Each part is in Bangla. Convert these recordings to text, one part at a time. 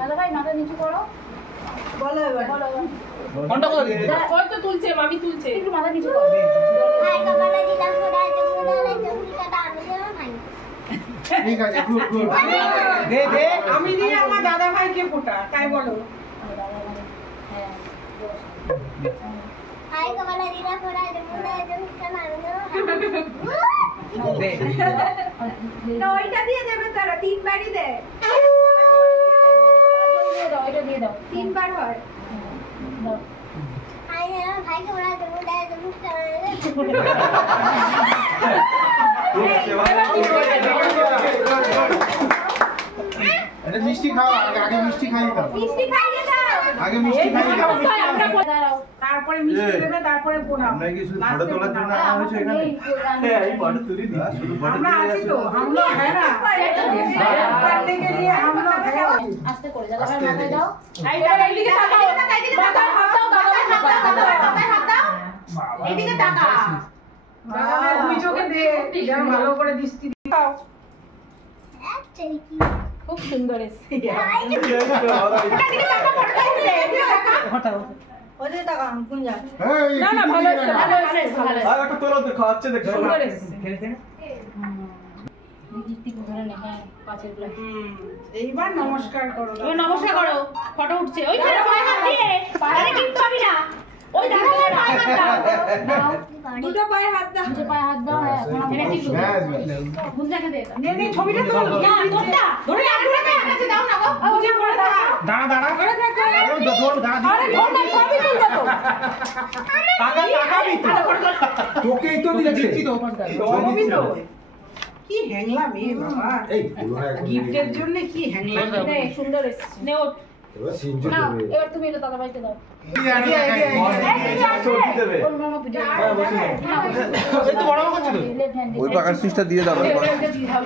দাদা ভাই মাথা নিচু করো। বলো এবার। বলো এবার। কোনটা কোথায় দিতে? ওই তো তুলছে, মামি তুলছে। একটু মাথা নিচু করো। হাই কপালে দিলাম ফোঁটা যমুনা চমকিটা আমি যেন ভাই। ঠিক আছে, গুড গুড। দে দে। আমি দিয়ে আমার দাদা ভাইকে ফোঁটা, তাই বলো। হ্যাঁ। হাই কপালে দিলাম ফোঁটা যমুনা চমকিটা আমি যেন দে। না ওইটা দিয়ে দেবে তারা, তিনবারই দেয়। এটা দিয়ে দাও। তিনবার হয়। দাও। হাই ভাই কপালে যমুনা চমকিটা এটা মিষ্টি খাও, আগে মিষ্টি খাইয়ে দাও। মিষ্টি খাইয়ে দাও। আগে মিষ্টি খাইয়ে দাও। আমরা দাঁড়াও। তারপরে মিষ্টি দেবে, তারপরে পোড়াও। আমরা কি শুধু ফটো তোলার জন্য আনা হয়েছে এখানে? এই ফটো তুলি দি। শুধু ফটো আমরা আছি তো, আমরা হ্যাঁ না। करने के लिए हम लोग हैं। আস্তে করে দাদা ভাই মাথায় দাও। এইদিকে তাকাও, মাথায় হাত দাও, দাদা ভাই হাত দাও, মাথায় হাত দাও। এইদিকে তাকা। দাদা ভাই দুই চোখে দে, যেন ভালো করে দৃষ্টি দাও। খুব সুন্দর এসছে। ওদের টাকা কোন যা? এই না, না, ভালো এসছে, ভালো এসছে, ভালো এসছে। আর একটা তোলা দেখো, আচ্ছা দেখো। সুন্দর এসছে। দীপ্তিকে ধরে নে, হ্যাঁ, পাঁচের গুলো। এইবার নমস্কার করো। এবার নমস্কার করো, ফটো উঠছে। ওই ছেলে পায়ে হাত দিয়ে, আরে কিচ্ছু পাবি না। ওই দাদা ভাই পায়ে হাত দাও। দাও। দুটো পায়ে হাত দাও। দুটো পায়ে হাত দাও। হ্যাঁ, এটা ঠিক আছে। ব্যাস ব্যাস। গুঞ্জাকে দে। নে নে ছবিটা তোল। না, তোরটা। ধরে আগুনে দে, কাছে দাও না গো। বুঝে পড়ে দাও। দাঁড়া দাঁড়া। ধরে থাক। ওই তো ধর দাঁড়া। আরে ধর না, ছবি তুলবো তো। টাকা টাকাবি তো। তোকেই তো দিচ্ছি তো। ছবি তো। কি হ্যাংলা মেয়ে বাবা। এই বলো না এখন। গিফটের জন্য কি হ্যাংলা মেয়ে। নে, সুন্দর এসছে। নে ওঠ। এবার সিনজো নাও, দেবে। এবার তুমি এটা দাদা ভাইকে দাও। ছবি দেবে। ওর মামা পিঠে দাও। হ্যাঁ, বসে নাও। এই তো বড় মামা ছিল। লেফট হ্যান্ড ওই পাকার সুইচটা দিয়ে দাও ওটা দিয়ে দাও।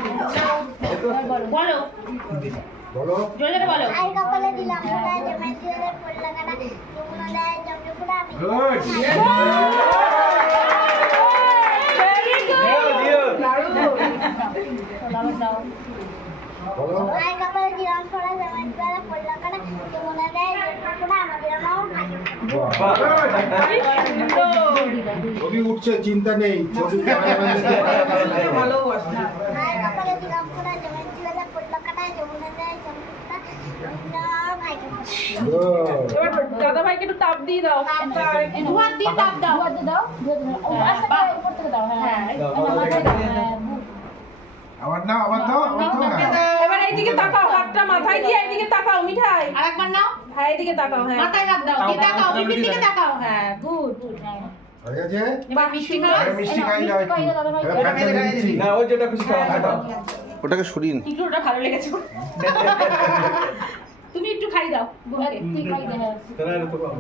বলো। বলো, বলো। জোরে বলো। হাই কপালে দিলাম ফোঁটা জমকিটা পড়লা কাটা যমুনা চমকিটা আমি গুড। দিও। দাও দাও। বলো। হাই কপালে দিলাম ফোঁটা জমকিটা পড়লা কাটা যমুনা চমকিটা আমাদের নাম ভাই। ছবি উঠছে, চিন্তা নেই। ছবি ক্যামেরাম্যান ভালোবাসা। হাই কপালে দিলাম ফোঁটা জমকিটা পড়লা কাটা যমুনা চমকিটা আমাদের ভাই। এবার দাদা ভাইকে একটু তাপ দিয়ে দাও। দুহাত দিয়ে তাপ দাও। দুহাত দিয়ে দাও। দুহাত দিয়ে দাও। ও, আস্তে করে উপর থেকে দাও। হ্যাঁ। মাথায় দাও। হ্যাঁ। আবার নাও, আবার দাও, আবার দাও। এবার এইদিকে তাকাও, হাতটা মাথায় দিয়ে এইদিকে তাকাও, মিঠাই। আরেকবার নাও। হ্যাঁ, এইদিকে তাকাও। হ্যাঁ, মাথায় হাত দাও। দিয়ে তাকাও, পিপির দিকে তাকাও। হ্যাঁ, গুড গুড। হ্যাঁ। হয়ে গেছে? এবার মিষ্টি খাও। এবার মিষ্টি খাইয়ে দাও একটু। খাইয়ে দাও, দাদা ভাই। এবার ফ্যানটা দিচ্ছি। না ওই যেটা খুশি খাও খাও। ওটাকে সরিয়ে নিন। একটু ওটা ভালো লেগেছে। তুমি একটু খাই দাও বোনকে। তুই খাই দে। হ্যাঁ। তাহলে আর তো খাও।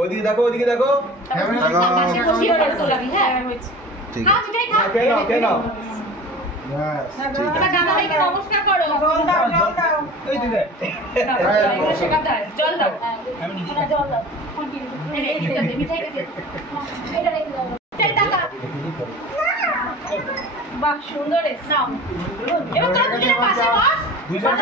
ওইদিকে দেখো, ওইদিকে দেখো। পাশে বসিয়ে রয়েছে লাগি। হ্যাঁ, হয়েছে। ঠিক খাও, আছে। মিঠাই খাও। কেন কেন? ব্যাস। এবার দাদা ভাইকে নমস্কার করো। জল দাও, জল দাও। এই দিদে। এগুলো শেখাতে হয়। জল দাও। হ্যাঁ, ওটা জল দাও। কন্টিনিউ। এই দিকে দে, মিঠাই রেখে দে। এটা রেখে দাও। মিঠাই টাকা। বাহ, সুন্দর এসছে। নাও। এবার তোরা দুজনে পাশে বস।